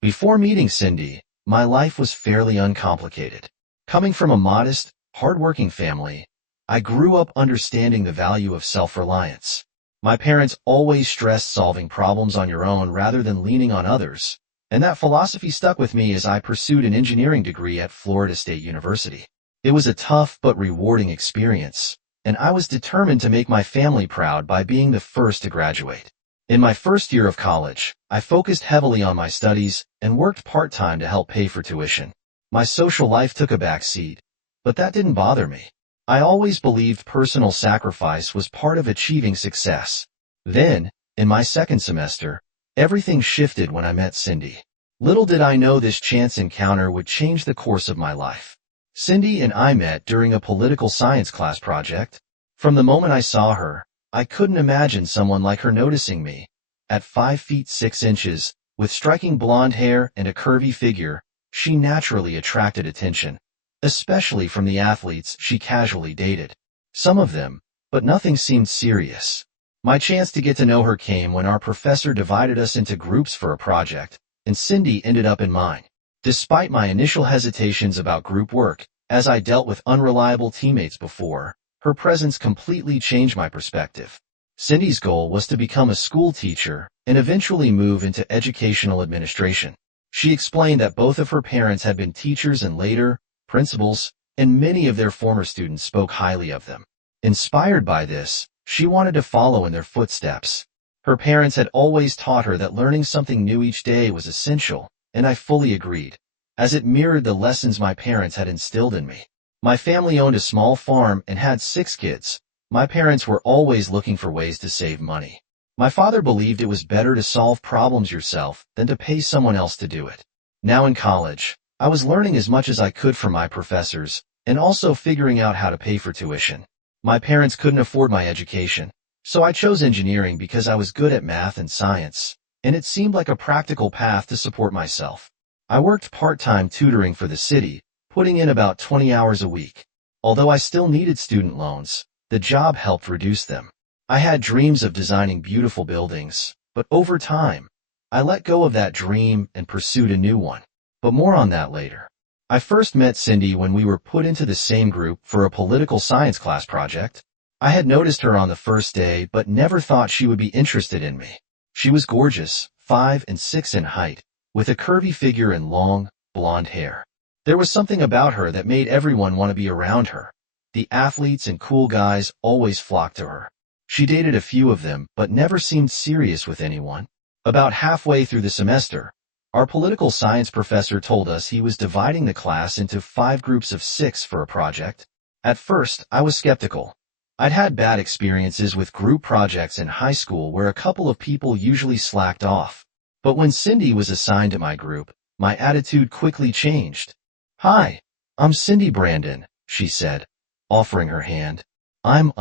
Before meeting Cindy, my life was fairly uncomplicated. Coming from a modest, hardworking family, I grew up understanding the value of self-reliance. My parents always stressed solving problems on your own rather than leaning on others, and that philosophy stuck with me as I pursued an engineering degree at Florida State University. It was a tough but rewarding experience, and I was determined to make my family proud by being the first to graduate. In my first year of college, I focused heavily on my studies and worked part-time to help pay for tuition. My social life took a back seat, but that didn't bother me. I always believed personal sacrifice was part of achieving success. Then, in my second semester, everything shifted when I met Cindy. Little did I know this chance encounter would change the course of my life. Cindy and I met during a political science class project. From the moment I saw her, I couldn't imagine someone like her noticing me. At 5 feet 6 inches, with striking blonde hair and a curvy figure, she naturally attracted attention, especially from the athletes she casually dated. Some of them, but nothing seemed serious. My chance to get to know her came when our professor divided us into groups for a project, and Cindy ended up in mine. Despite my initial hesitations about group work, as I dealt with unreliable teammates before, her presence completely changed my perspective. Cindy's goal was to become a school teacher and eventually move into educational administration. She explained that both of her parents had been teachers and later, principals, and many of their former students spoke highly of them. Inspired by this, she wanted to follow in their footsteps. Her parents had always taught her that learning something new each day was essential, and I fully agreed, as it mirrored the lessons my parents had instilled in me. My family owned a small farm and had 6 kids. My parents were always looking for ways to save money. My father believed it was better to solve problems yourself than to pay someone else to do it. Now in college, I was learning as much as I could from my professors, and also figuring out how to pay for tuition. My parents couldn't afford my education, so I chose engineering because I was good at math and science, and it seemed like a practical path to support myself. I worked part-time tutoring for the city, putting in about 20 hours a week. Although I still needed student loans, the job helped reduce them. I had dreams of designing beautiful buildings, but over time, I let go of that dream and pursued a new one. But more on that later. I first met Cindy when we were put into the same group for a political science class project. I had noticed her on the first day but never thought she would be interested in me. She was gorgeous, 5 and 6 in height, with a curvy figure and long, blonde hair. There was something about her that made everyone want to be around her. The athletes and cool guys always flocked to her. She dated a few of them, but never seemed serious with anyone. About halfway through the semester, our political science professor told us he was dividing the class into 5 groups of 6 for a project. At first, I was skeptical. I'd had bad experiences with group projects in high school where a couple of people usually slacked off. But when Cindy was assigned to my group, my attitude quickly changed. "Hi, I'm Cindy Brandon," she said, offering her hand. "I'm,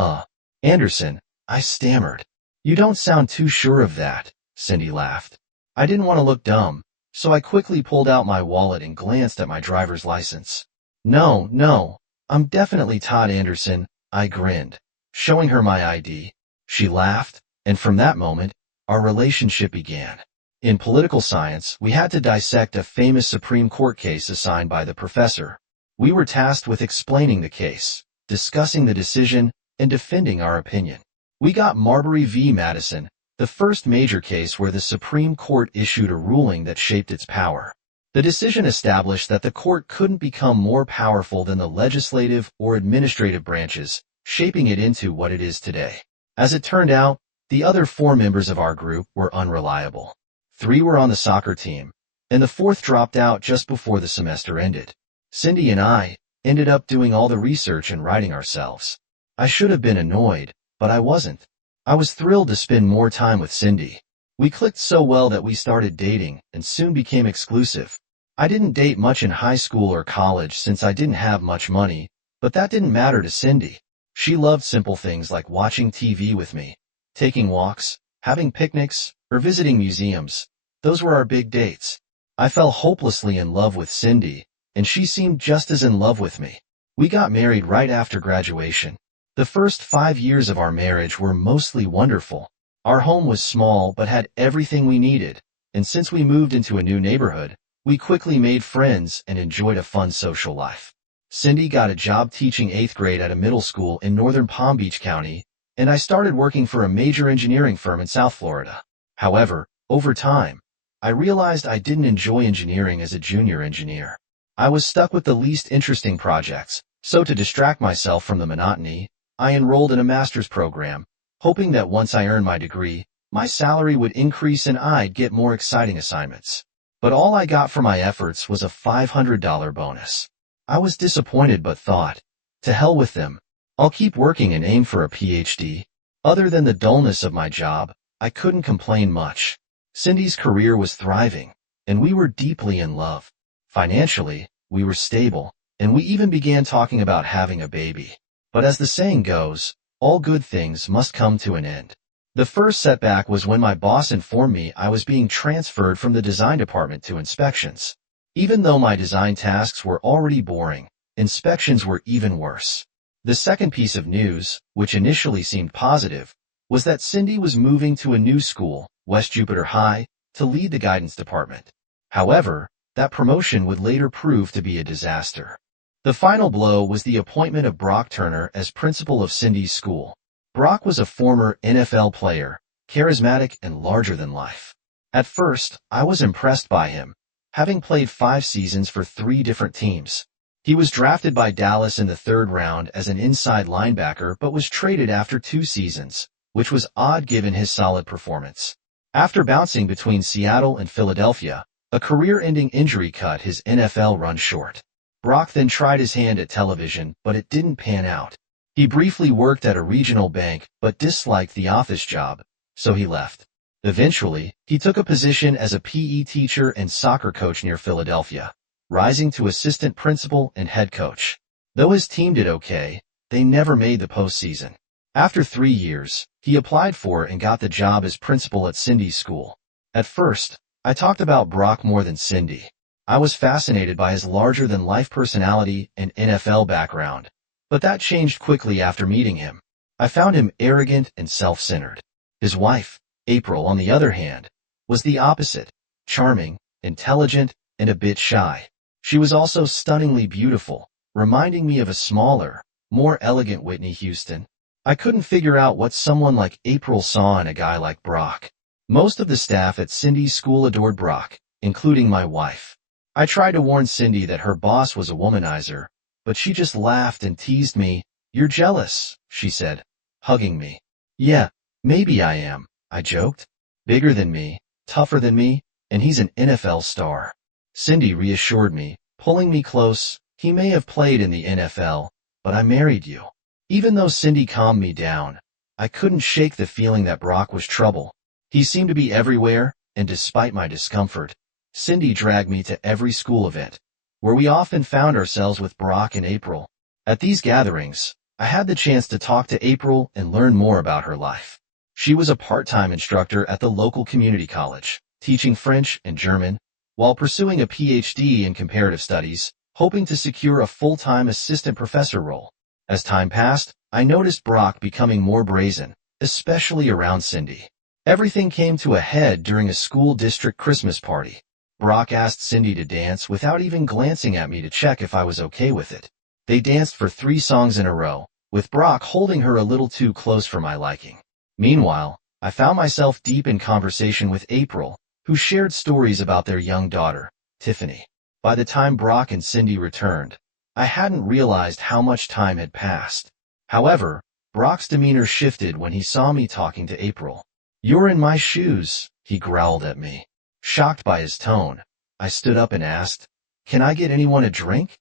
Anderson," I stammered. "You don't sound too sure of that," Cindy laughed. I didn't want to look dumb, so I quickly pulled out my wallet and glanced at my driver's license. No, I'm definitely Todd Anderson," I grinned, showing her my ID. She laughed, and from that moment, our relationship began. In political science, we had to dissect a famous Supreme Court case assigned by the professor. We were tasked with explaining the case, discussing the decision, and defending our opinion. We got Marbury v. Madison, the first major case where the Supreme Court issued a ruling that shaped its power. The decision established that the court couldn't become more powerful than the legislative or administrative branches, shaping it into what it is today. As it turned out, the other 4 members of our group were unreliable. 3 were on the soccer team, and the 4th dropped out just before the semester ended. Cindy and I ended up doing all the research and writing ourselves. I should have been annoyed, but I wasn't. I was thrilled to spend more time with Cindy. We clicked so well that we started dating and soon became exclusive. I didn't date much in high school or college since I didn't have much money, but that didn't matter to Cindy. She loved simple things like watching TV with me, taking walks, having picnics, or visiting museums. Those were our big dates. I fell hopelessly in love with Cindy, and she seemed just as in love with me. We got married right after graduation. The first 5 years of our marriage were mostly wonderful. Our home was small but had everything we needed, and since we moved into a new neighborhood, we quickly made friends and enjoyed a fun social life. Cindy got a job teaching 8th grade at a middle school in northern Palm Beach County, and I started working for a major engineering firm in South Florida. However, over time, I realized I didn't enjoy engineering as a junior engineer. I was stuck with the least interesting projects, so to distract myself from the monotony, I enrolled in a master's program, hoping that once I earned my degree, my salary would increase and I'd get more exciting assignments. But all I got for my efforts was a $500 bonus. I was disappointed but thought, to hell with them. I'll keep working and aim for a PhD. Other than the dullness of my job, I couldn't complain much. Cindy's career was thriving, and we were deeply in love. Financially, we were stable, and we even began talking about having a baby. But as the saying goes, all good things must come to an end. The first setback was when my boss informed me I was being transferred from the design department to inspections. Even though my design tasks were already boring, inspections were even worse. The second piece of news, which initially seemed positive, was that Cindy was moving to a new school, West Jupiter High, to lead the guidance department. However, that promotion would later prove to be a disaster. The final blow was the appointment of Brock Turner as principal of Cindy's school. Brock was a former NFL player, charismatic and larger than life. At first, I was impressed by him, having played 5 seasons for 3 different teams. He was drafted by Dallas in the 3rd round as an inside linebacker but was traded after 2 seasons, which was odd given his solid performance. After bouncing between Seattle and Philadelphia, a career-ending injury cut his NFL run short. Brock then tried his hand at television, but it didn't pan out. He briefly worked at a regional bank but disliked the office job, so he left. Eventually, he took a position as a PE teacher and soccer coach near Philadelphia, rising to assistant principal and head coach. Though his team did okay, they never made the postseason. After 3 years, he applied for and got the job as principal at Cindy's school. At first, I talked about Brock more than Cindy. I was fascinated by his larger-than-life personality and NFL background, but that changed quickly after meeting him. I found him arrogant and self-centered. His wife, April, on the other hand, was the opposite, charming, intelligent, and a bit shy. She was also stunningly beautiful, reminding me of a smaller, more elegant Whitney Houston. I couldn't figure out what someone like April saw in a guy like Brock. Most of the staff at Cindy's school adored Brock, including my wife. I tried to warn Cindy that her boss was a womanizer, but she just laughed and teased me. "You're jealous," she said, hugging me. "Yeah, maybe I am," I joked. "Bigger than me, tougher than me, and he's an NFL star." Cindy reassured me, pulling me close. "He may have played in the NFL, but I married you." Even though Cindy calmed me down, I couldn't shake the feeling that Brock was trouble. He seemed to be everywhere, and despite my discomfort, Cindy dragged me to every school event, where we often found ourselves with Brock and April. At these gatherings, I had the chance to talk to April and learn more about her life. She was a part-time instructor at the local community college, teaching French and German, while pursuing a PhD in comparative studies, hoping to secure a full-time assistant professor role. As time passed, I noticed Brock becoming more brazen, especially around Cindy. Everything came to a head during a school district Christmas party. Brock asked Cindy to dance without even glancing at me to check if I was okay with it. They danced for 3 songs in a row, with Brock holding her a little too close for my liking. Meanwhile, I found myself deep in conversation with April, who shared stories about their young daughter, Tiffany. By the time Brock and Cindy returned, I hadn't realized how much time had passed. However, Brock's demeanor shifted when he saw me talking to April. "You're in my shoes," he growled at me. Shocked by his tone, I stood up and asked, "Can I get anyone a drink?"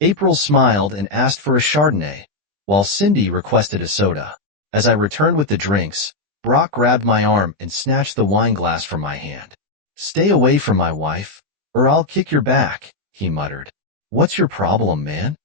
April smiled and asked for a Chardonnay, while Cindy requested a soda. As I returned with the drinks, Brock grabbed my arm and snatched the wine glass from my hand. "Stay away from my wife, or I'll kick your back," he muttered. "What's your problem, man?"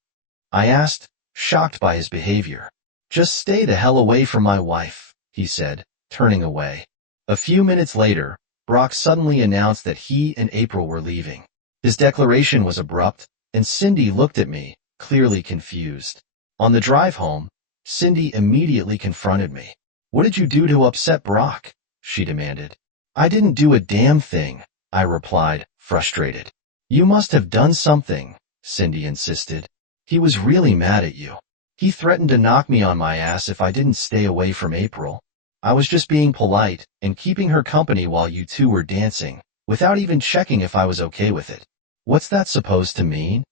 I asked, shocked by his behavior. "Just stay the hell away from my wife," he said, turning away. A few minutes later, Brock suddenly announced that he and April were leaving. His declaration was abrupt, and Cindy looked at me, clearly confused. On the drive home, Cindy immediately confronted me. "What did you do to upset Brock?" she demanded. "I didn't do a damn thing," I replied, frustrated. You must have done something, Cindy insisted. He was really mad at you. He threatened to knock me on my ass if I didn't stay away from April. I was just being polite and keeping her company while you two were dancing, without even checking if I was okay with it. What's that supposed to mean?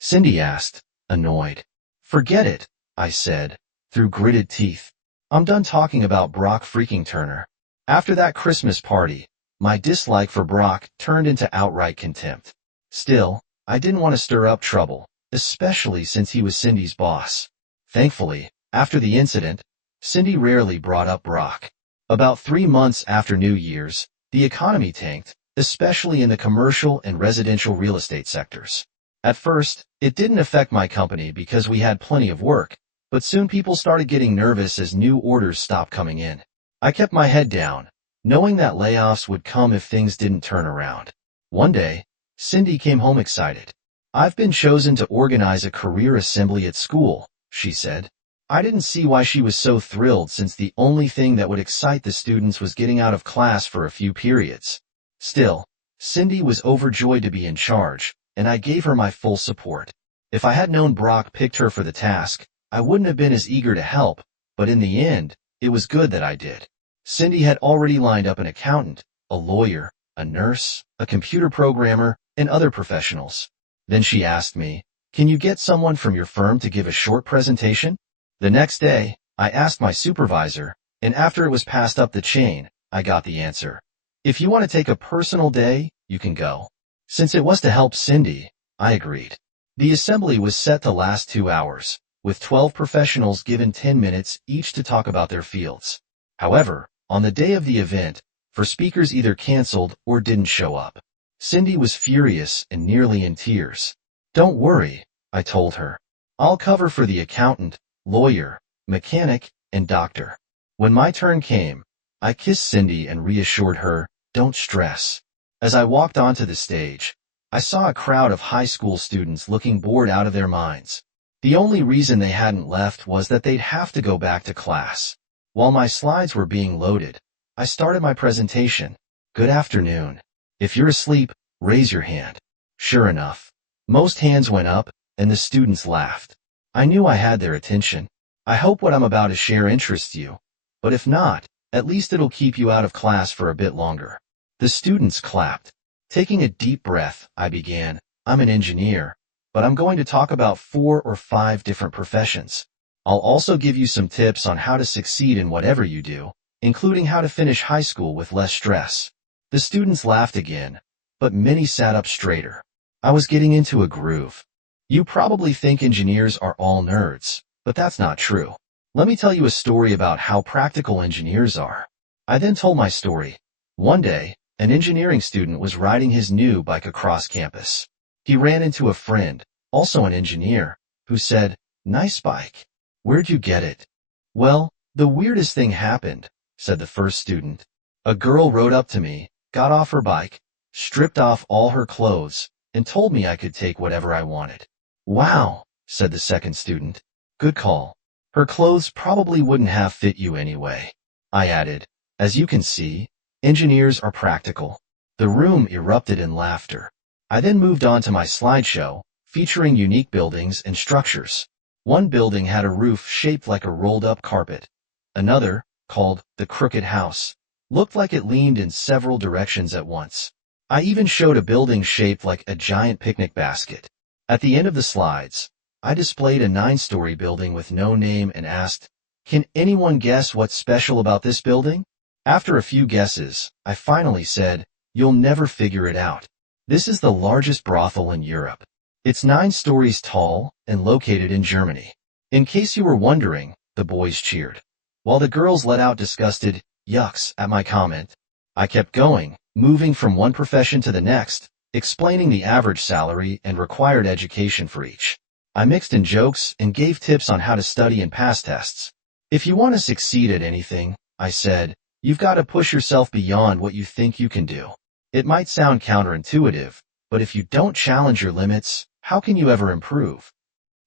Cindy asked, annoyed. Forget it, I said, through gritted teeth. I'm done talking about Brock freaking Turner. After that Christmas party, my dislike for Brock turned into outright contempt. Still, I didn't want to stir up trouble, especially since he was Cindy's boss. Thankfully, after the incident, Cindy rarely brought up Brock. About 3 months after New Year's, the economy tanked, especially in the commercial and residential real estate sectors. At first, it didn't affect my company because we had plenty of work, but soon people started getting nervous as new orders stopped coming in. I kept my head down, knowing that layoffs would come if things didn't turn around. One day, Cindy came home excited. I've been chosen to organize a career assembly at school, she said. I didn't see why she was so thrilled since the only thing that would excite the students was getting out of class for a few periods. Still, Cindy was overjoyed to be in charge, and I gave her my full support. If I had known Brock picked her for the task, I wouldn't have been as eager to help, but in the end, it was good that I did. Cindy had already lined up an accountant, a lawyer, a nurse, a computer programmer, and other professionals. Then she asked me, "Can you get someone from your firm to give a short presentation?" The next day, I asked my supervisor, and after it was passed up the chain, I got the answer. "If you want to take a personal day, you can go." Since it was to help Cindy, I agreed. The assembly was set to last 2 hours, with 12 professionals given 10 minutes each to talk about their fields. However, on the day of the event, speakers either canceled or didn't show up. Cindy was furious and nearly in tears. "Don't worry," I told her. "I'll cover for the accountant, lawyer, mechanic, and doctor." When my turn came, I kissed Cindy and reassured her, "Don't stress." As I walked onto the stage, I saw a crowd of high school students looking bored out of their minds. The only reason they hadn't left was that they'd have to go back to class. While my slides were being loaded, I started my presentation. "Good afternoon. If you're asleep, raise your hand." Sure enough, most hands went up, and the students laughed. I knew I had their attention. I hope what I'm about to share interests you, but if not, at least it'll keep you out of class for a bit longer. The students clapped. Taking a deep breath, I began. "I'm an engineer, but I'm going to talk about 4 or 5 different professions. I'll also give you some tips on how to succeed in whatever you do, including how to finish high school with less stress." The students laughed again, but many sat up straighter. I was getting into a groove. You probably think engineers are all nerds, but that's not true. Let me tell you a story about how practical engineers are. I then told my story. One day, an engineering student was riding his new bike across campus. He ran into a friend, also an engineer, who said, "Nice bike. Where'd you get it?" "Well, the weirdest thing happened," said the first student. "A girl rode up to me, got off her bike, stripped off all her clothes, and told me I could take whatever I wanted." "Wow," said the second student. "Good call. Her clothes probably wouldn't have fit you anyway." I added, "As you can see, engineers are practical." The room erupted in laughter. I then moved on to my slideshow, featuring unique buildings and structures. One building had a roof shaped like a rolled-up carpet. Another, called the Crooked House, looked like it leaned in several directions at once. I even showed a building shaped like a giant picnic basket. At the end of the slides, I displayed a 9-story building with no name and asked, "Can anyone guess what's special about this building?" After a few guesses, I finally said, "You'll never figure it out. This is the largest brothel in Europe. It's 9 stories tall and located in Germany." In case you were wondering, the boys cheered, while the girls let out disgusted yucks at my comment. I kept going, moving from one profession to the next, explaining the average salary and required education for each. I mixed in jokes and gave tips on how to study and pass tests. "If you want to succeed at anything," I said, "you've got to push yourself beyond what you think you can do." It might sound counterintuitive, but if you don't challenge your limits, how can you ever improve?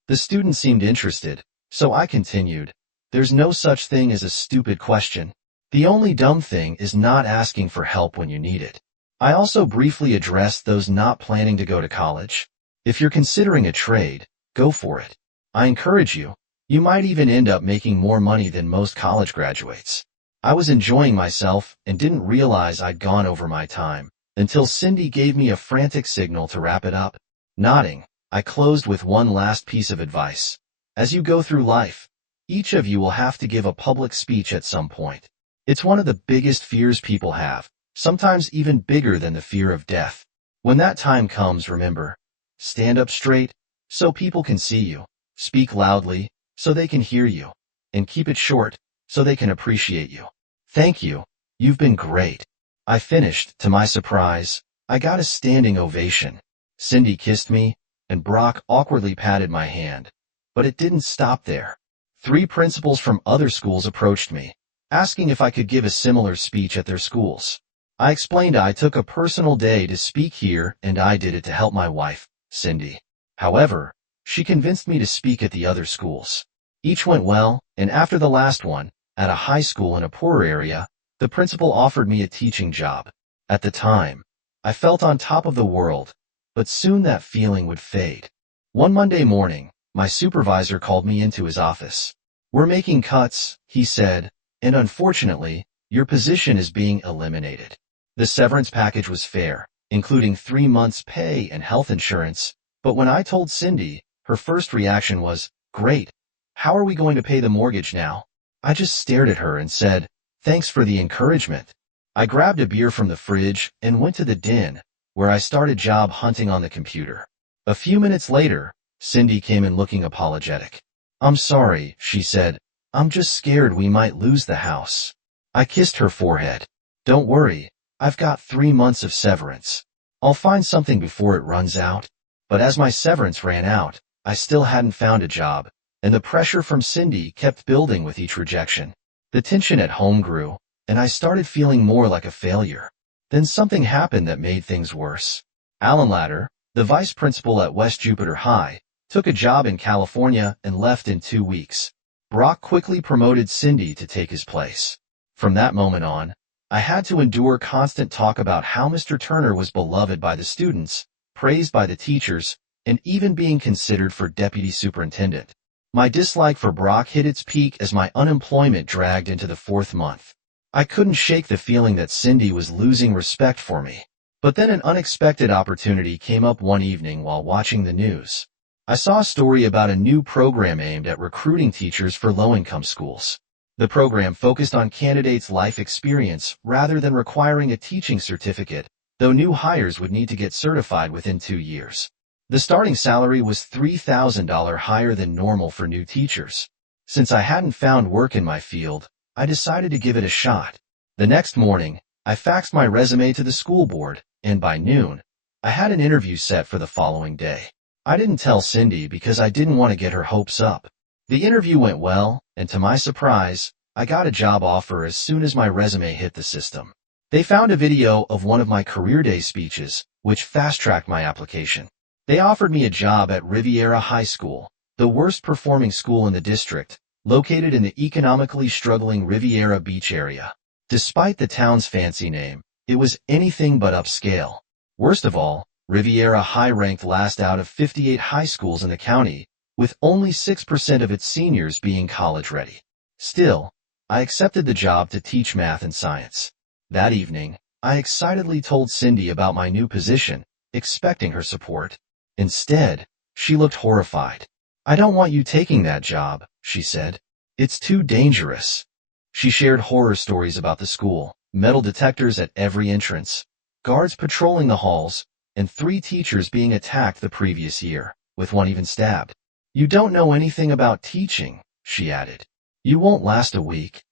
The students seemed interested, so I continued. "There's no such thing as a stupid question. The only dumb thing is not asking for help when you need it." I also briefly addressed those not planning to go to college. If you're considering a trade, go for it. I encourage you. You might even end up making more money than most college graduates. I was enjoying myself and didn't realize I'd gone over my time until Cindy gave me a frantic signal to wrap it up. Nodding, I closed with one last piece of advice. As you go through life, each of you will have to give a public speech at some point. It's one of the biggest fears people have, sometimes even bigger than the fear of death. When that time comes, remember, stand up straight so people can see you, speak loudly so they can hear you, and keep it short so they can appreciate you. Thank you. You've been great. I finished. To my surprise, I got a standing ovation. Cindy kissed me, and Brock awkwardly patted my hand. But it didn't stop there. 3 principals from other schools approached me, asking if I could give a similar speech at their schools. I explained I took a personal day to speak here and I did it to help my wife, Cindy. However, she convinced me to speak at the other schools. Each went well, and after the last one, at a high school in a poorer area, the principal offered me a teaching job. At the time, I felt on top of the world, but soon that feeling would fade. One Monday morning, my supervisor called me into his office. "We're making cuts," he said, "and unfortunately, your position is being eliminated." The severance package was fair, including 3 months' pay and health insurance, but when I told Cindy, her first reaction was, "Great. How are we going to pay the mortgage now?" I just stared at her and said, "Thanks for the encouragement." I grabbed a beer from the fridge and went to the den, where I started job hunting on the computer. A few minutes later, Cindy came in looking apologetic. "I'm sorry," she said. "I'm just scared we might lose the house." I kissed her forehead. "Don't worry, I've got 3 months of severance. I'll find something before it runs out." But as my severance ran out, I still hadn't found a job, and the pressure from Cindy kept building with each rejection. The tension at home grew, and I started feeling more like a failure. Then something happened that made things worse. Alan Latter, the vice principal at West Jupiter High, took a job in California and left in 2 weeks. Brock quickly promoted Cindy to take his place. From that moment on, I had to endure constant talk about how Mr. Turner was beloved by the students, praised by the teachers, and even being considered for deputy superintendent. My dislike for Brock hit its peak as my unemployment dragged into the 4th month. I couldn't shake the feeling that Cindy was losing respect for me. But then an unexpected opportunity came up one evening while watching the news. I saw a story about a new program aimed at recruiting teachers for low-income schools. The program focused on candidates' life experience rather than requiring a teaching certificate, though new hires would need to get certified within 2 years. The starting salary was $3,000 higher than normal for new teachers. Since I hadn't found work in my field, I decided to give it a shot. The next morning, I faxed my resume to the school board, and by noon, I had an interview set for the following day. I didn't tell Cindy because I didn't want to get her hopes up. The interview went well, and to my surprise, I got a job offer as soon as my resume hit the system. They found a video of one of my career day speeches, which fast-tracked my application. They offered me a job at Riviera High School, the worst-performing school in the district, located in the economically struggling Riviera Beach area. Despite the town's fancy name, it was anything but upscale. Worst of all, Riviera High ranked last out of 58 high schools in the county, with only 6% of its seniors being college-ready. Still, I accepted the job to teach math and science. That evening, I excitedly told Cindy about my new position, expecting her support. Instead, she looked horrified. "I don't want you taking that job," she said. "It's too dangerous." She shared horror stories about the school, metal detectors at every entrance, guards patrolling the halls, and 3 teachers being attacked the previous year, with one even stabbed. "You don't know anything about teaching," she added. "You won't last a week."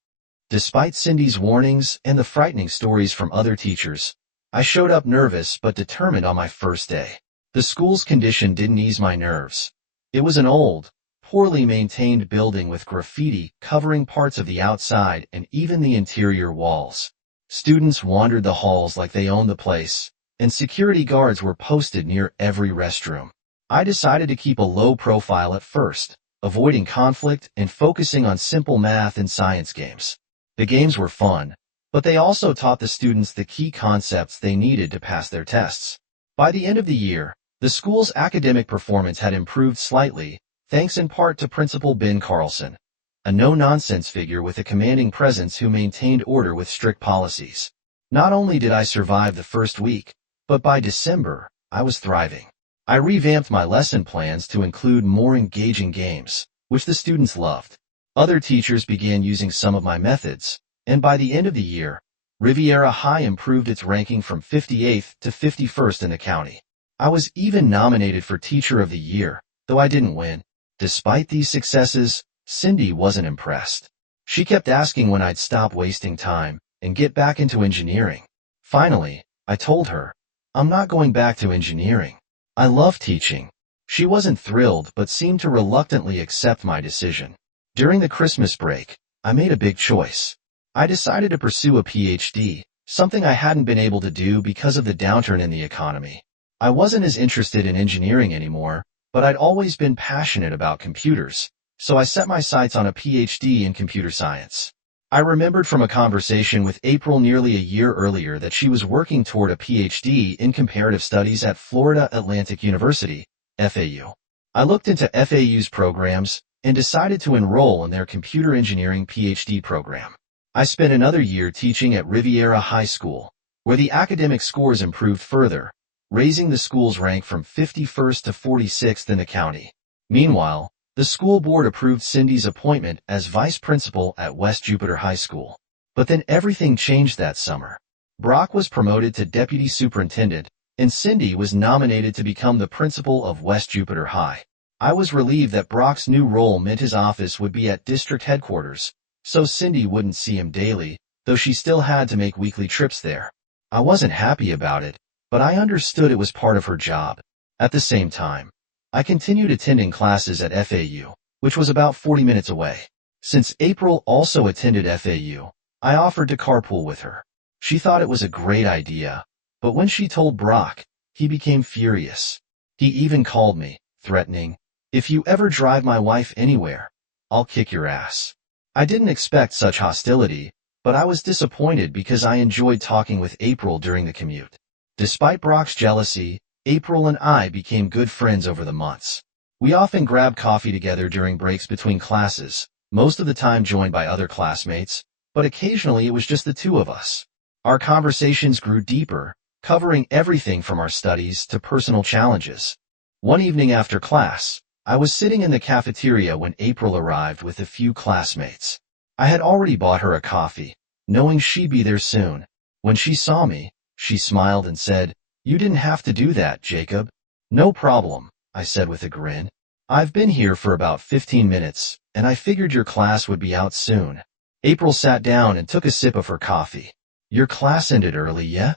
Despite Cindy's warnings and the frightening stories from other teachers, I showed up nervous but determined on my first day. The school's condition didn't ease my nerves. It was an old, poorly maintained building with graffiti covering parts of the outside and even the interior walls. Students wandered the halls like they owned the place, and security guards were posted near every restroom. I decided to keep a low profile at first, avoiding conflict and focusing on simple math and science games. The games were fun, but they also taught the students the key concepts they needed to pass their tests. By the end of the year, the school's academic performance had improved slightly, thanks in part to Principal Ben Carlson, a no-nonsense figure with a commanding presence who maintained order with strict policies. Not only did I survive the first week, but by December, I was thriving. I revamped my lesson plans to include more engaging games, which the students loved. Other teachers began using some of my methods, and by the end of the year, Riviera High improved its ranking from 58th to 51st in the county. I was even nominated for Teacher of the Year, though I didn't win. Despite these successes, Cindy wasn't impressed. She kept asking when I'd stop wasting time and get back into engineering. Finally, I told her, I'm not going back to engineering. I love teaching. She wasn't thrilled but seemed to reluctantly accept my decision. During the Christmas break, I made a big choice. I decided to pursue a PhD, something I hadn't been able to do because of the downturn in the economy. I wasn't as interested in engineering anymore, but I'd always been passionate about computers, so I set my sights on a PhD in computer science. I remembered from a conversation with April nearly a year earlier that she was working toward a PhD in comparative studies at Florida Atlantic University, FAU. I looked into FAU's programs and decided to enroll in their computer engineering PhD program. I spent another year teaching at Riviera High School, where the academic scores improved further, raising the school's rank from 51st to 46th in the county. Meanwhile, the school board approved Cindy's appointment as vice principal at West Jupiter High School. But then everything changed that summer. Brock was promoted to deputy superintendent, and Cindy was nominated to become the principal of West Jupiter High. I was relieved that Brock's new role meant his office would be at district headquarters, so Cindy wouldn't see him daily, though she still had to make weekly trips there. I wasn't happy about it, but I understood it was part of her job. At the same time, I continued attending classes at FAU, which was about 40 minutes away. Since April also attended FAU, I offered to carpool with her. She thought it was a great idea, but when she told Brock, he became furious. He even called me, threatening, "If you ever drive my wife anywhere, I'll kick your ass." I didn't expect such hostility, but I was disappointed because I enjoyed talking with April during the commute. Despite Brock's jealousy, April and I became good friends over the months. We often grabbed coffee together during breaks between classes, most of the time joined by other classmates, but occasionally it was just the two of us. Our conversations grew deeper, covering everything from our studies to personal challenges. One evening after class, I was sitting in the cafeteria when April arrived with a few classmates. I had already bought her a coffee, knowing she'd be there soon. When she saw me, she smiled and said, "You didn't have to do that, Jacob." "No problem," I said with a grin. "I've been here for about 15 minutes, and I figured your class would be out soon." April sat down and took a sip of her coffee. "Your class ended early, yeah?"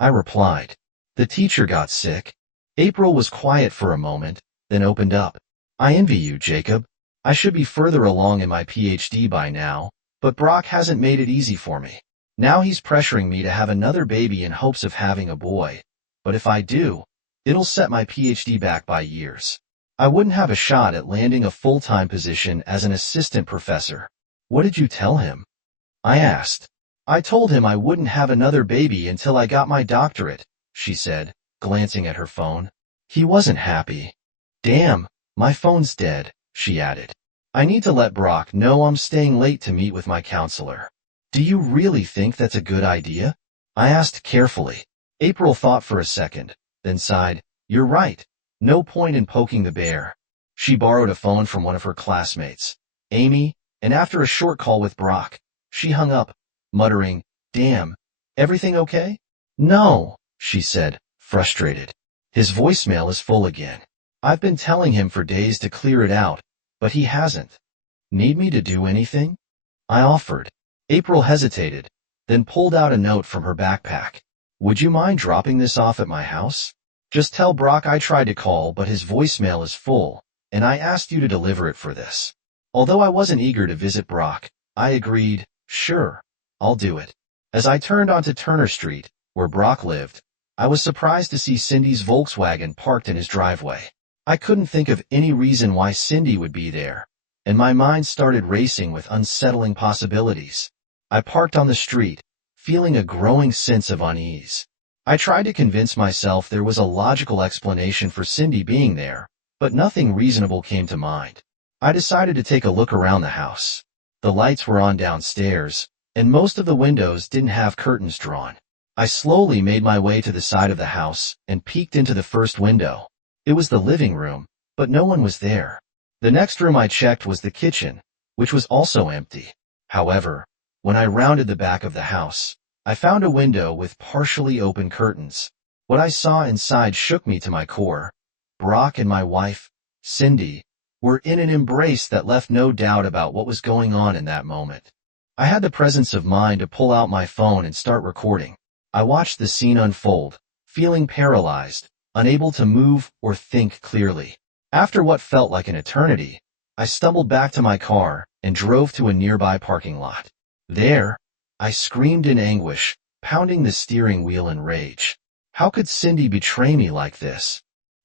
I replied. "The teacher got sick." April was quiet for a moment, then opened up. "I envy you, Jacob. I should be further along in my PhD by now, but Brock hasn't made it easy for me. Now he's pressuring me to have another baby in hopes of having a boy. But if I do, it'll set my PhD back by years. I wouldn't have a shot at landing a full-time position as an assistant professor." "What did you tell him?" I asked. "I told him I wouldn't have another baby until I got my doctorate," she said, glancing at her phone. He wasn't happy. "Damn, my phone's dead," she added. "I need to let Brock know I'm staying late to meet with my counselor." "Do you really think that's a good idea?" I asked carefully. April thought for a second, then sighed. "You're right. No point in poking the bear." She borrowed a phone from one of her classmates, Amy, and after a short call with Brock, she hung up, muttering, "Damn, everything okay?" "No," she said, frustrated. "His voicemail is full again. I've been telling him for days to clear it out, but he hasn't." "Need me to do anything?" I offered. April hesitated, then pulled out a note from her backpack. "Would you mind dropping this off at my house? Just tell Brock I tried to call but his voicemail is full, and I asked you to deliver it for this." Although I wasn't eager to visit Brock, I agreed, "Sure, I'll do it." As I turned onto Turner Street, where Brock lived, I was surprised to see Cindy's Volkswagen parked in his driveway. I couldn't think of any reason why Cindy would be there, and my mind started racing with unsettling possibilities. I parked on the street, feeling a growing sense of unease. I tried to convince myself there was a logical explanation for Cindy being there, but nothing reasonable came to mind. I decided to take a look around the house. The lights were on downstairs, and most of the windows didn't have curtains drawn. I slowly made my way to the side of the house and peeked into the first window. It was the living room, but no one was there. The next room I checked was the kitchen, which was also empty. However, when I rounded the back of the house, I found a window with partially open curtains. What I saw inside shook me to my core. Brock and my wife, Cindy, were in an embrace that left no doubt about what was going on in that moment. I had the presence of mind to pull out my phone and start recording. I watched the scene unfold, feeling paralyzed, unable to move or think clearly. After what felt like an eternity, I stumbled back to my car and drove to a nearby parking lot. There, I screamed in anguish, pounding the steering wheel in rage. How could Cindy betray me like this?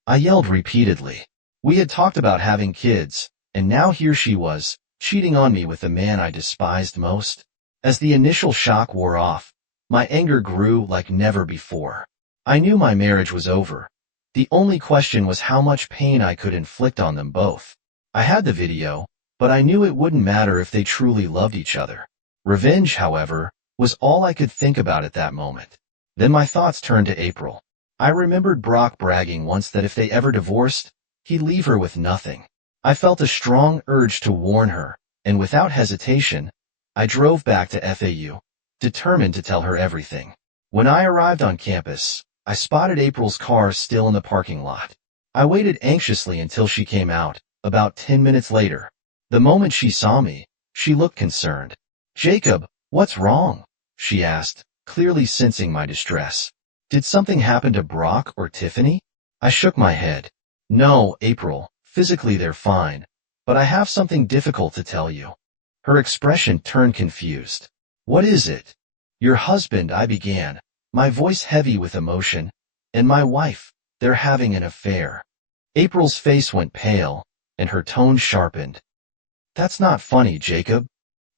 I yelled repeatedly. We had talked about having kids, and now here she was, cheating on me with the man I despised most. As the initial shock wore off, my anger grew like never before. I knew my marriage was over. The only question was how much pain I could inflict on them both. I had the video, but I knew it wouldn't matter if they truly loved each other. Revenge, however, was all I could think about at that moment. Then my thoughts turned to April. I remembered Brock bragging once that if they ever divorced, he'd leave her with nothing. I felt a strong urge to warn her, and without hesitation, I drove back to FAU, determined to tell her everything. When I arrived on campus, I spotted April's car still in the parking lot. I waited anxiously until she came out, about 10 minutes later. The moment she saw me, she looked concerned. "Jacob, what's wrong?" she asked, clearly sensing my distress. "Did something happen to Brock or Tiffany?" I shook my head. "No, April, physically they're fine, but I have something difficult to tell you." Her expression turned confused. "What is it?" "Your husband," I began, my voice heavy with emotion, "and my wife, they're having an affair." April's face went pale, and her tone sharpened. "That's not funny, Jacob."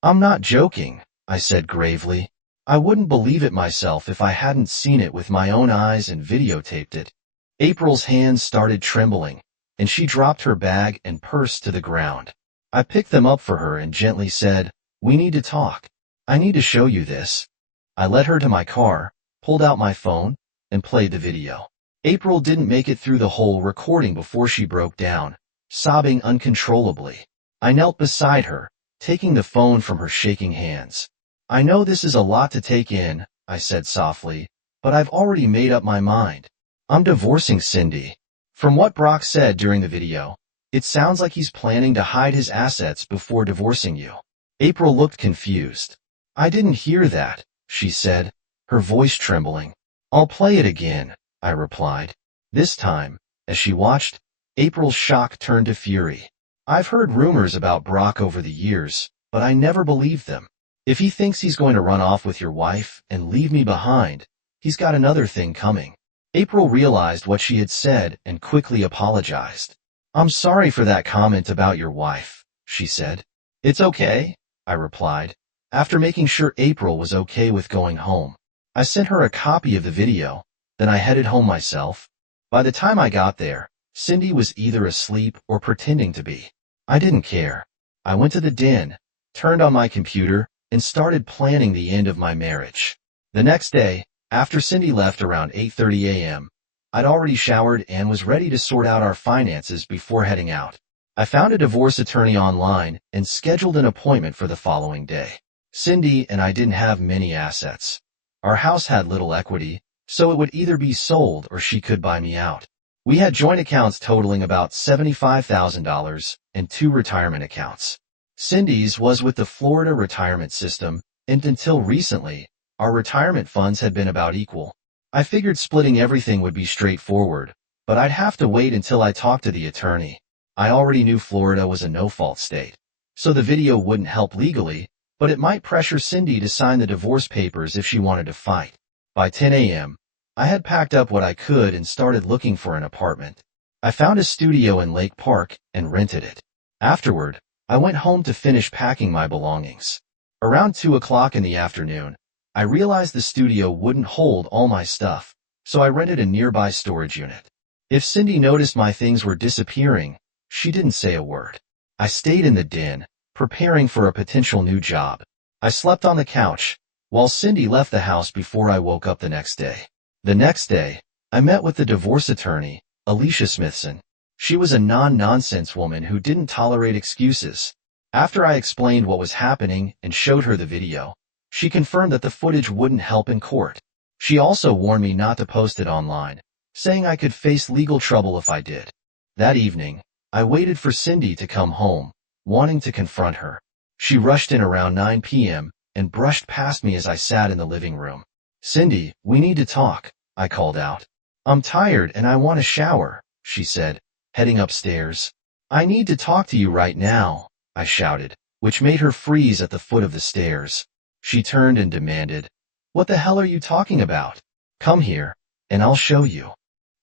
"I'm not joking," I said gravely. "I wouldn't believe it myself if I hadn't seen it with my own eyes and videotaped it." April's hands started trembling, and she dropped her bag and purse to the ground. I picked them up for her and gently said, "We need to talk. I need to show you this." I led her to my car, pulled out my phone, and played the video. April didn't make it through the whole recording before she broke down, sobbing uncontrollably. I knelt beside her, taking the phone from her shaking hands. "I know this is a lot to take in," I said softly, "but I've already made up my mind. I'm divorcing Cindy." From what Brock said during the video, it sounds like he's planning to hide his assets before divorcing you. April looked confused. "I didn't hear that," she said, her voice trembling. "I'll play it again," I replied. This time, as she watched, April's shock turned to fury. "I've heard rumors about Brock over the years, but I never believed them. If he thinks he's going to run off with your wife and leave me behind, he's got another thing coming." April realized what she had said and quickly apologized. "I'm sorry for that comment about your wife," she said. "It's okay," I replied, after making sure April was okay with going home. I sent her a copy of the video, then I headed home myself. By the time I got there, Cindy was either asleep or pretending to be. I didn't care. I went to the den, turned on my computer, and started planning the end of my marriage. The next day, after Cindy left around 8:30 a.m., I'd already showered and was ready to sort out our finances before heading out. I found a divorce attorney online and scheduled an appointment for the following day. Cindy and I didn't have many assets. Our house had little equity, so it would either be sold or she could buy me out. We had joint accounts totaling about $75,000 and 2 retirement accounts. Cindy's was with the Florida retirement system, and until recently, our retirement funds had been about equal. I figured splitting everything would be straightforward, but I'd have to wait until I talked to the attorney. I already knew Florida was a no-fault state, so the video wouldn't help legally, but it might pressure Cindy to sign the divorce papers if she wanted to fight. By 10 a.m., I had packed up what I could and started looking for an apartment. I found a studio in Lake Park and rented it. Afterward, I went home to finish packing my belongings. Around 2 o'clock in the afternoon, I realized the studio wouldn't hold all my stuff, so I rented a nearby storage unit. If Cindy noticed my things were disappearing, she didn't say a word. I stayed in the den, preparing for a potential new job. I slept on the couch, while Cindy left the house before I woke up the next day. The next day, I met with the divorce attorney, Alicia Smithson. She was a non-nonsense woman who didn't tolerate excuses. After I explained what was happening and showed her the video, she confirmed that the footage wouldn't help in court. She also warned me not to post it online, saying I could face legal trouble if I did. That evening, I waited for Cindy to come home, wanting to confront her. She rushed in around 9 p.m. and brushed past me as I sat in the living room. "Cindy, we need to talk," I called out. "I'm tired and I want a shower," she said, heading upstairs. "I need to talk to you right now," I shouted, which made her freeze at the foot of the stairs. She turned and demanded, "What the hell are you talking about? Come here, and I'll show you,"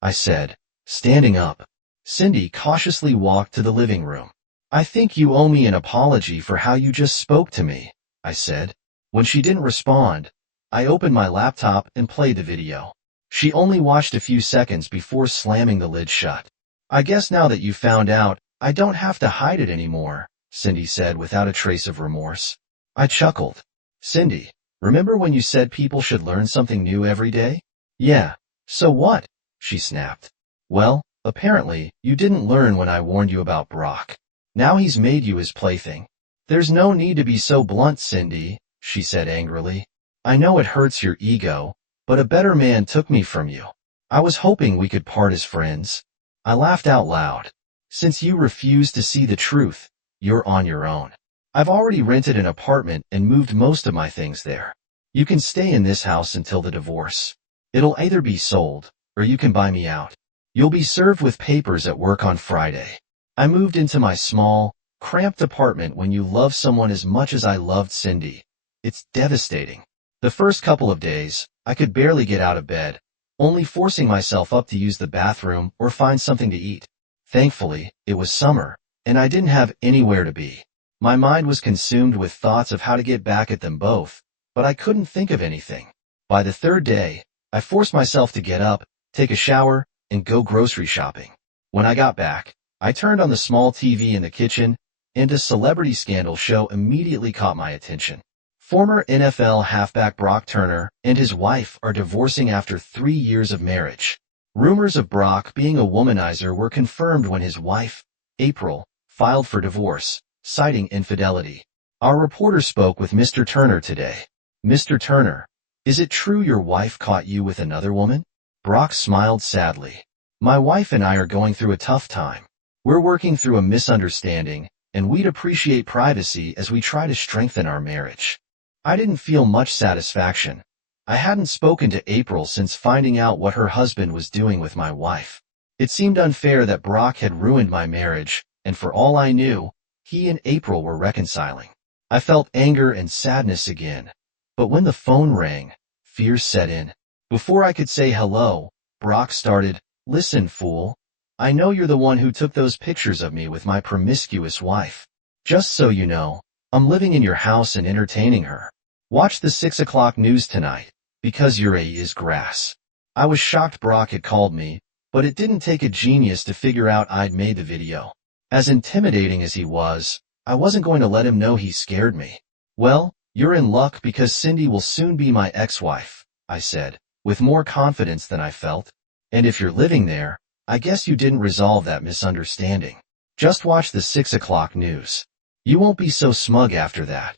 I said, standing up. Cindy cautiously walked to the living room. "I think you owe me an apology for how you just spoke to me," I said. When she didn't respond, I opened my laptop and played the video. She only watched a few seconds before slamming the lid shut. "I guess now that you found out, I don't have to hide it anymore," Cindy said without a trace of remorse. I chuckled. "Cindy, remember when you said people should learn something new every day?" "Yeah, so what?" she snapped. "Well, apparently, you didn't learn when I warned you about Brock. Now he's made you his plaything." "There's no need to be so blunt, Cindy," she said angrily. "I know it hurts your ego, but a better man took me from you. I was hoping we could part as friends." I laughed out loud. "Since you refuse to see the truth, you're on your own. I've already rented an apartment and moved most of my things there. You can stay in this house until the divorce. It'll either be sold, or you can buy me out. You'll be served with papers at work on Friday." I moved into my small, cramped apartment when you love someone as much as I loved Cindy. It's devastating. The first couple of days, I could barely get out of bed, only forcing myself up to use the bathroom or find something to eat. Thankfully, it was summer, and I didn't have anywhere to be. My mind was consumed with thoughts of how to get back at them both, but I couldn't think of anything. By the third day, I forced myself to get up, take a shower, and go grocery shopping. When I got back, I turned on the small TV in the kitchen, and a celebrity scandal show immediately caught my attention. Former NFL halfback Brock Turner and his wife are divorcing after 3 years of marriage. Rumors of Brock being a womanizer were confirmed when his wife, April, filed for divorce, citing infidelity. Our reporter spoke with Mr. Turner today. "Mr. Turner, is it true your wife caught you with another woman?" Brock smiled sadly. "My wife and I are going through a tough time. We're working through a misunderstanding, and we'd appreciate privacy as we try to strengthen our marriage." I didn't feel much satisfaction. I hadn't spoken to April since finding out what her husband was doing with my wife. It seemed unfair that Brock had ruined my marriage, and for all I knew, he and April were reconciling. I felt anger and sadness again. But when the phone rang, fear set in. Before I could say hello, Brock started, "Listen, fool. I know you're the one who took those pictures of me with my promiscuous wife. Just so you know, I'm living in your house and entertaining her. Watch the 6 o'clock news tonight, because your A is grass." I was shocked Brock had called me, but it didn't take a genius to figure out I'd made the video. As intimidating as he was, I wasn't going to let him know he scared me. "Well, you're in luck because Cindy will soon be my ex-wife," I said, with more confidence than I felt. "And if you're living there, I guess you didn't resolve that misunderstanding. Just watch the 6 o'clock news. You won't be so smug after that."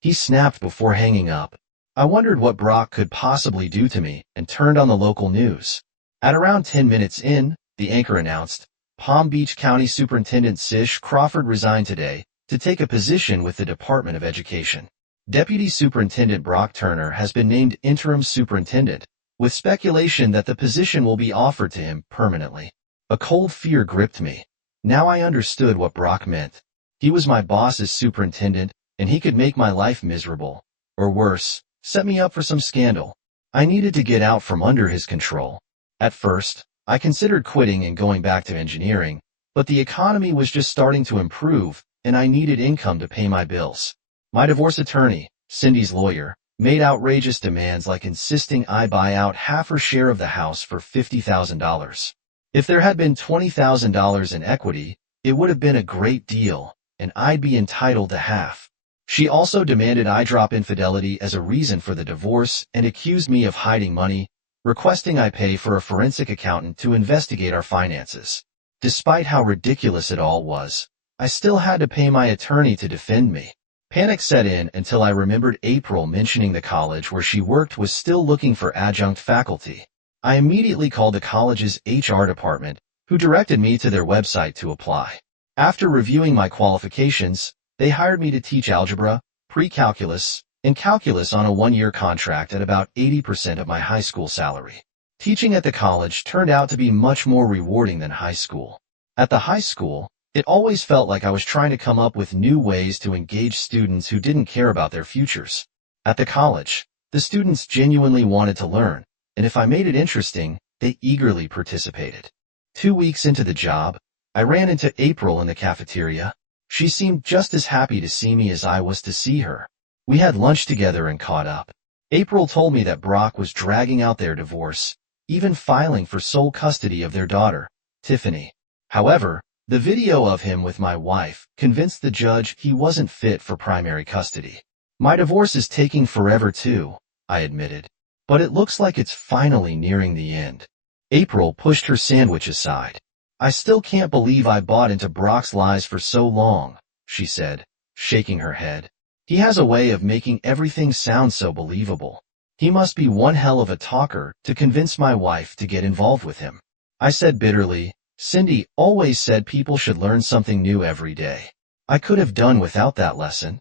He snapped before hanging up. I wondered what Brock could possibly do to me and turned on the local news. At around 10 minutes in, the anchor announced, Palm Beach County Superintendent Sish Crawford resigned today to take a position with the Department of Education. Deputy Superintendent Brock Turner has been named interim superintendent, with speculation that the position will be offered to him permanently. A cold fear gripped me. Now I understood what Brock meant. He was my boss's superintendent, and he could make my life miserable, or worse, set me up for some scandal. I needed to get out from under his control. At first, I considered quitting and going back to engineering, but the economy was just starting to improve, and I needed income to pay my bills. My divorce attorney, Cindy's lawyer, made outrageous demands like insisting I buy out half her share of the house for $50,000. If there had been $20,000 in equity, it would have been a great deal, and I'd be entitled to half. She also demanded I drop infidelity as a reason for the divorce and accused me of hiding money, requesting I pay for a forensic accountant to investigate our finances. Despite how ridiculous it all was, I still had to pay my attorney to defend me. Panic set in until I remembered April mentioning the college where she worked was still looking for adjunct faculty. I immediately called the college's HR department, who directed me to their website to apply. After reviewing my qualifications, they hired me to teach algebra, pre-calculus, and calculus on a one-year contract at about 80% of my high school salary. Teaching at the college turned out to be much more rewarding than high school. At the high school, it always felt like I was trying to come up with new ways to engage students who didn't care about their futures. At the college, the students genuinely wanted to learn, and if I made it interesting, they eagerly participated. 2 weeks into the job, I ran into April in the cafeteria. She seemed just as happy to see me as I was to see her. We had lunch together and caught up. April told me that Brock was dragging out their divorce, even filing for sole custody of their daughter, Tiffany. However, the video of him with my wife convinced the judge he wasn't fit for primary custody. My divorce is taking forever too, I admitted. But it looks like it's finally nearing the end. April pushed her sandwich aside. I still can't believe I bought into Brock's lies for so long, she said, shaking her head. He has a way of making everything sound so believable. He must be one hell of a talker to convince my wife to get involved with him. I said bitterly, Cindy always said people should learn something new every day. I could have done without that lesson.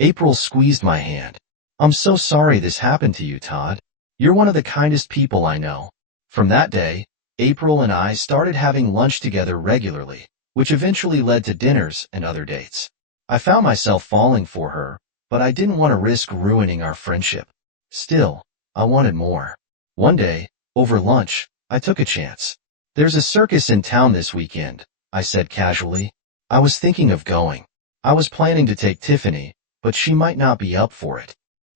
April squeezed my hand. I'm so sorry this happened to you, Todd. You're one of the kindest people I know. From that day, April and I started having lunch together regularly, which eventually led to dinners and other dates. I found myself falling for her, but I didn't want to risk ruining our friendship. Still, I wanted more. One day, over lunch, I took a chance. There's a circus in town this weekend, I said casually. I was thinking of going. I was planning to take Tiffany, but she might not be up for it.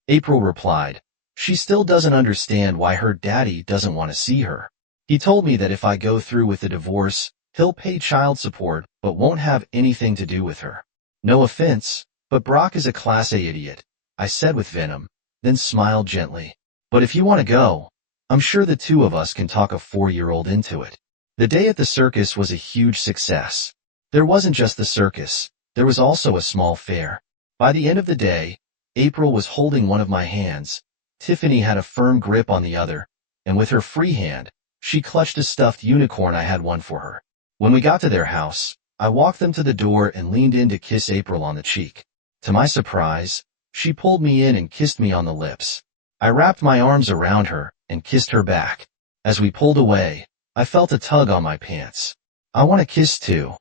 April replied, she still doesn't understand why her daddy doesn't want to see her. He told me that if I go through with the divorce, he'll pay child support but won't have anything to do with her. No offense, but Brock is a Class A idiot, I said with venom, then smiled gently. But if you want to go, I'm sure the two of us can talk a 4-year-old into it. The day at the circus was a huge success. There wasn't just the circus, there was also a small fair. By the end of the day, April was holding one of my hands, Tiffany had a firm grip on the other, and with her free hand, she clutched a stuffed unicorn I had won for her. When we got to their house, I walked them to the door and leaned in to kiss April on the cheek. To my surprise, she pulled me in and kissed me on the lips. I wrapped my arms around her and kissed her back. As we pulled away, I felt a tug on my pants. I want a kiss too,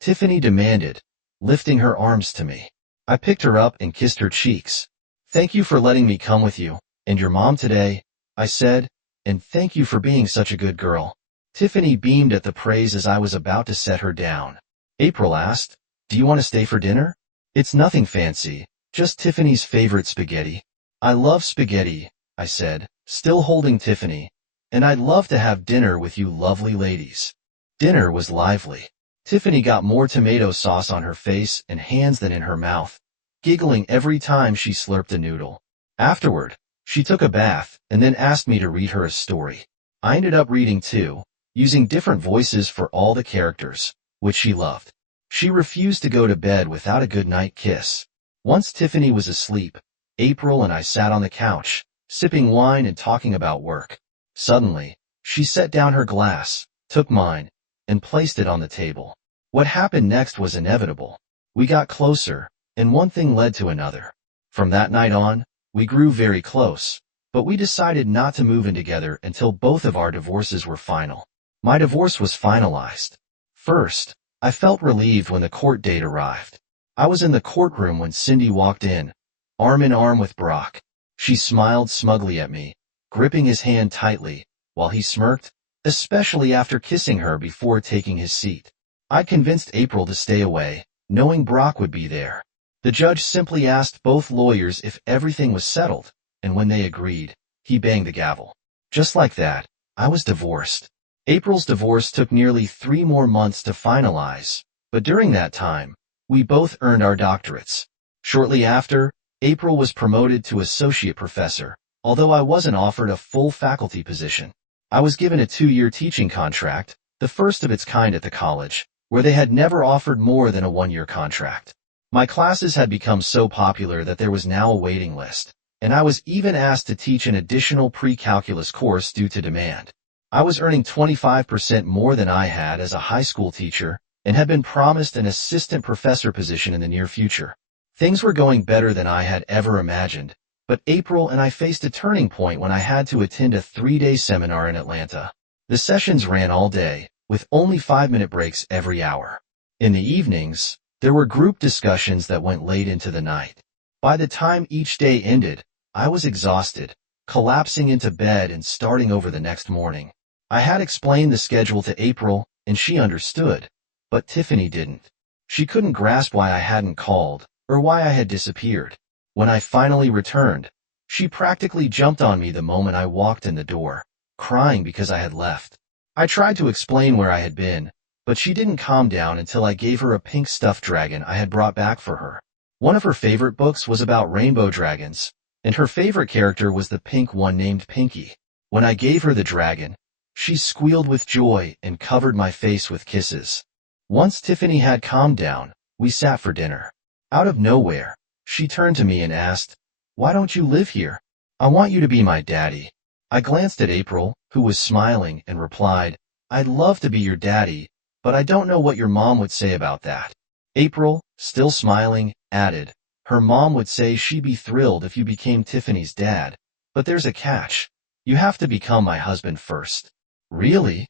Tiffany demanded, lifting her arms to me. I picked her up and kissed her cheeks. Thank you for letting me come with you, and your mom today, I said, and thank you for being such a good girl. Tiffany beamed at the praise as I was about to set her down. April asked, do you want to stay for dinner? It's nothing fancy, just Tiffany's favorite spaghetti. I love spaghetti, I said, still holding Tiffany, and I'd love to have dinner with you lovely ladies. Dinner was lively. Tiffany got more tomato sauce on her face and hands than in her mouth, giggling every time she slurped a noodle. Afterward, she took a bath and then asked me to read her a story. I ended up reading too, using different voices for all the characters, which she loved. She refused to go to bed without a goodnight kiss. Once Tiffany was asleep, April and I sat on the couch, sipping wine and talking about work. Suddenly, she set down her glass, took mine, and placed it on the table. What happened next was inevitable. We got closer, and one thing led to another. From that night on, we grew very close, but we decided not to move in together until both of our divorces were final. My divorce was finalized. First, I felt relieved when the court date arrived. I was in the courtroom when Cindy walked in, arm in arm with Brock. She smiled smugly at me, gripping his hand tightly, while he smirked, especially after kissing her before taking his seat. I convinced April to stay away, knowing Brock would be there. The judge simply asked both lawyers if everything was settled, and when they agreed, he banged the gavel. Just like that, I was divorced. April's divorce took nearly 3 more months to finalize, but during that time, we both earned our doctorates. Shortly after, April was promoted to associate professor, although I wasn't offered a full faculty position. I was given a 2-year teaching contract, the first of its kind at the college, where they had never offered more than a 1-year contract. My classes had become so popular that there was now a waiting list, and I was even asked to teach an additional pre-calculus course due to demand. I was earning 25% more than I had as a high school teacher and had been promised an assistant professor position in the near future. Things were going better than I had ever imagined, but April and I faced a turning point when I had to attend a 3-day seminar in Atlanta. The sessions ran all day, with only 5-minute breaks every hour. In the evenings, there were group discussions that went late into the night. By the time each day ended, I was exhausted, collapsing into bed and starting over the next morning. I had explained the schedule to April, and she understood, but Tiffany didn't. She couldn't grasp why I hadn't called, or why I had disappeared. When I finally returned, she practically jumped on me the moment I walked in the door, crying because I had left. I tried to explain where I had been, but she didn't calm down until I gave her a pink stuffed dragon I had brought back for her. One of her favorite books was about rainbow dragons, and her favorite character was the pink one named Pinky. When I gave her the dragon, she squealed with joy and covered my face with kisses. Once Tiffany had calmed down, we sat for dinner. Out of nowhere, she turned to me and asked, "Why don't you live here? I want you to be my daddy." I glanced at April, who was smiling, and replied, "I'd love to be your daddy, but I don't know what your mom would say about that." April, still smiling, added, "Her mom would say she'd be thrilled if you became Tiffany's dad, but there's a catch. You have to become my husband first." "Really?"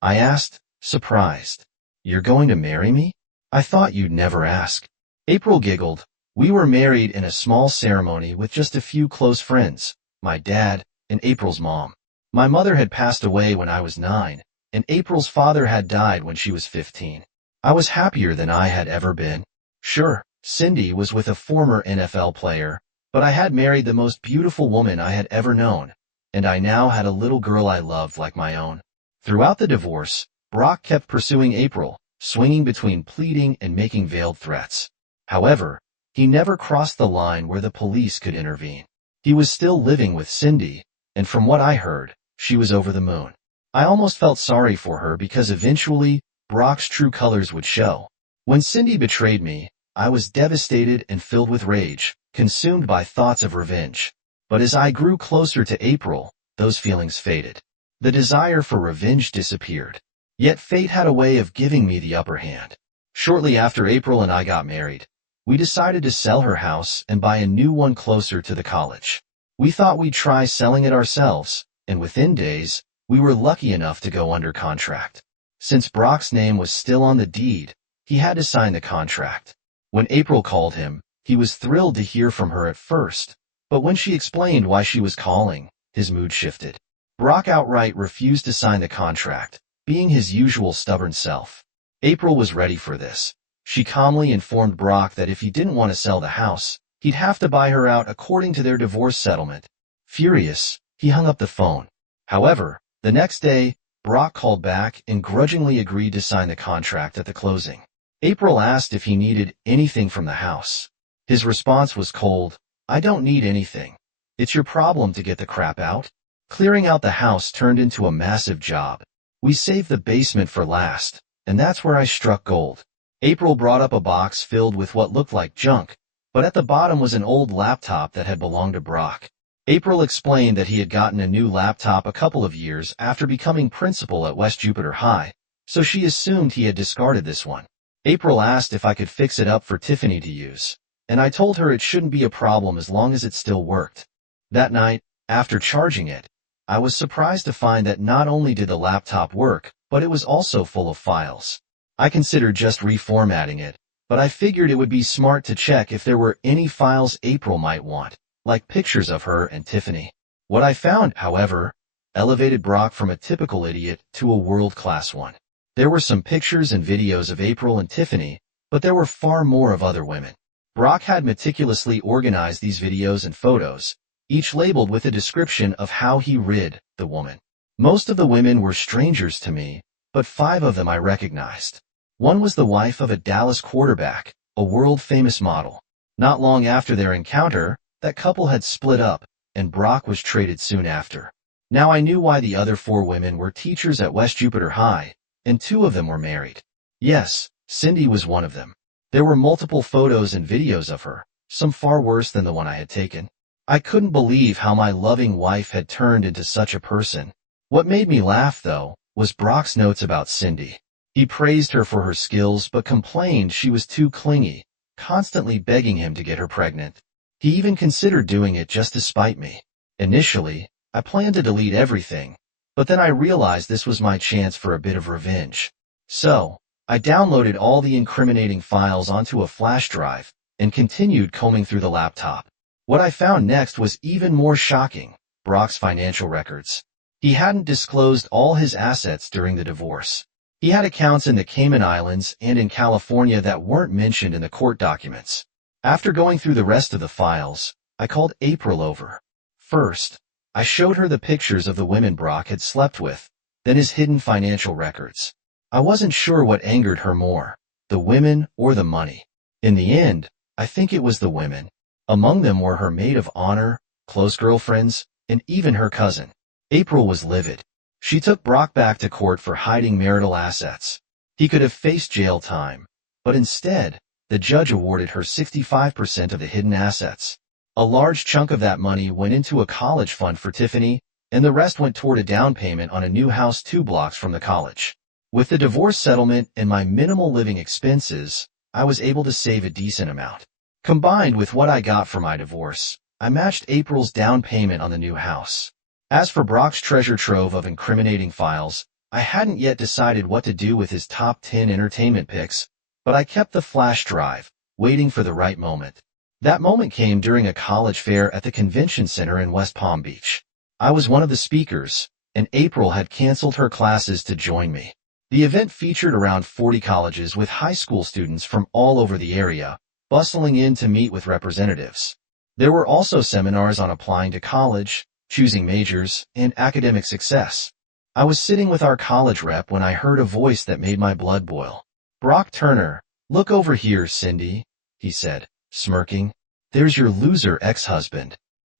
I asked, surprised. "You're going to marry me? I thought you'd never ask." April giggled. "We were married in a small ceremony with just a few close friends, my dad and April's mom. My mother had passed away when I was 9, and April's father had died when she was 15. I was happier than I had ever been. Sure, Cindy was with a former NFL player, but I had married the most beautiful woman I had ever known, and I now had a little girl I loved like my own." Throughout the divorce, Brock kept pursuing April, swinging between pleading and making veiled threats. However, he never crossed the line where the police could intervene. He was still living with Cindy, and from what I heard, she was over the moon. I almost felt sorry for her because eventually, Brock's true colors would show. When Cindy betrayed me, I was devastated and filled with rage, consumed by thoughts of revenge. But as I grew closer to April, those feelings faded. The desire for revenge disappeared. Yet fate had a way of giving me the upper hand. Shortly after April and I got married, we decided to sell her house and buy a new one closer to the college. We thought we'd try selling it ourselves, and within days, we were lucky enough to go under contract. Since Brock's name was still on the deed, he had to sign the contract. When April called him, he was thrilled to hear from her at first, but when she explained why she was calling, his mood shifted. Brock outright refused to sign the contract, being his usual stubborn self. April was ready for this. She calmly informed Brock that if he didn't want to sell the house, he'd have to buy her out according to their divorce settlement. Furious, he hung up the phone. However, the next day, Brock called back and grudgingly agreed to sign the contract at the closing. April asked if he needed anything from the house. His response was cold, "I don't need anything. It's your problem to get the crap out." Clearing out the house turned into a massive job. We saved the basement for last, and that's where I struck gold. April brought up a box filled with what looked like junk, but at the bottom was an old laptop that had belonged to Brock. April explained that he had gotten a new laptop a couple of years after becoming principal at West Jupiter High, so she assumed he had discarded this one. April asked if I could fix it up for Tiffany to use, and I told her it shouldn't be a problem as long as it still worked. That night, after charging it, I was surprised to find that not only did the laptop work, but it was also full of files. I considered just reformatting it, but I figured it would be smart to check if there were any files April might want, like pictures of her and Tiffany. What I found, however, elevated Brock from a typical idiot to a world-class one. There were some pictures and videos of April and Tiffany, but there were far more of other women. Brock had meticulously organized these videos and photos, each labeled with a description of how he rid the woman. Most of the women were strangers to me, but 5 of them I recognized. One was the wife of a Dallas quarterback, a world-famous model. Not long after their encounter, that couple had split up, and Brock was traded soon after. Now I knew why the other 4 women were teachers at West Jupiter High, and 2 of them were married. Yes, Cindy was one of them. There were multiple photos and videos of her, some far worse than the one I had taken. I couldn't believe how my loving wife had turned into such a person. What made me laugh, though, was Brock's notes about Cindy. He praised her for her skills but complained she was too clingy, constantly begging him to get her pregnant. He even considered doing it just to spite me. Initially, I planned to delete everything, but then I realized this was my chance for a bit of revenge. So, I downloaded all the incriminating files onto a flash drive and continued combing through the laptop. What I found next was even more shocking: Brock's financial records. He hadn't disclosed all his assets during the divorce. He had accounts in the Cayman Islands and in California that weren't mentioned in the court documents. After going through the rest of the files, I called April over. First, I showed her the pictures of the women Brock had slept with, then his hidden financial records. I wasn't sure what angered her more, the women or the money. In the end, I think it was the women. Among them were her maid of honor, close girlfriends, and even her cousin. April was livid. She took Brock back to court for hiding marital assets. He could have faced jail time, but instead, the judge awarded her 65% of the hidden assets. A large chunk of that money went into a college fund for Tiffany, and the rest went toward a down payment on a new house 2 blocks from the college. With the divorce settlement and my minimal living expenses, I was able to save a decent amount. Combined with what I got for my divorce, I matched April's down payment on the new house. As for Brock's treasure trove of incriminating files, I hadn't yet decided what to do with his top 10 entertainment picks, but I kept the flash drive, waiting for the right moment. That moment came during a college fair at the convention center in West Palm Beach. I was one of the speakers, and April had canceled her classes to join me. The event featured around 40 colleges with high school students from all over the area, bustling in to meet with representatives. There were also seminars on applying to college, choosing majors, and academic success. I was sitting with our college rep when I heard a voice that made my blood boil. "Brock Turner, look over here, Cindy," he said, smirking. "There's your loser ex-husband."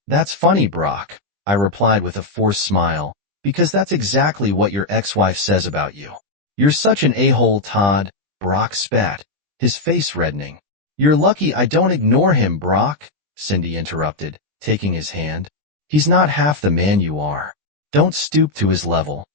"That's funny, Brock," I replied with a forced smile, "because that's exactly what your ex-wife says about you." "You're such an a-hole, Todd," Brock spat, his face reddening. "You're lucky I don't ignore him, Brock," Cindy interrupted, taking his hand. "He's not half the man you are. Don't stoop to his level."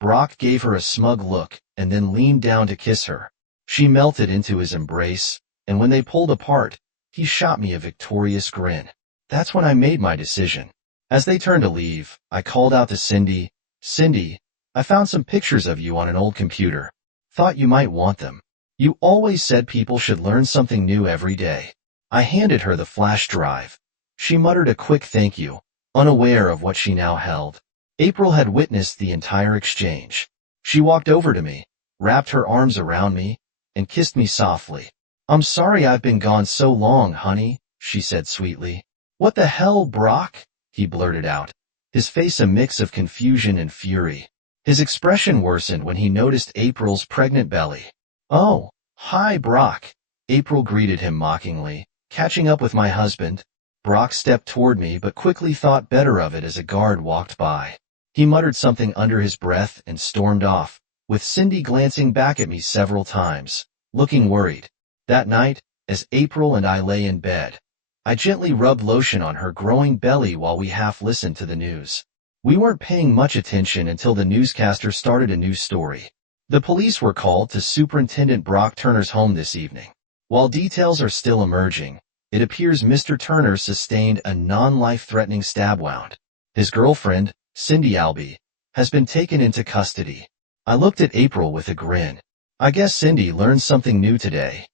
Brock gave her a smug look and then leaned down to kiss her. She melted into his embrace, and when they pulled apart, he shot me a victorious grin. That's when I made my decision. As they turned to leave, I called out to Cindy, "Cindy, I found some pictures of you on an old computer. Thought you might want them. You always said people should learn something new every day." I handed her the flash drive. She muttered a quick thank you, unaware of what she now held. April had witnessed the entire exchange. She walked over to me, wrapped her arms around me, and kissed me softly. "I'm sorry I've been gone so long, honey," she said sweetly. "What the hell, Brock?" he blurted out, his face a mix of confusion and fury. His expression worsened when he noticed April's pregnant belly. "Oh, hi, Brock," April greeted him mockingly. "Catching up with my husband?" Brock stepped toward me but quickly thought better of it as a guard walked by. He muttered something under his breath and stormed off, with Cindy glancing back at me several times, looking worried. That night, as April and I lay in bed, I gently rubbed lotion on her growing belly while we half listened to the news. We weren't paying much attention until the newscaster started a new story. The police were called to Superintendent Brock Turner's home this evening. While details are still emerging, it appears Mr. Turner sustained a non-life-threatening stab wound. His girlfriend, Cindy Albee, has been taken into custody. I looked at April with a grin. "I guess Cindy learned something new today."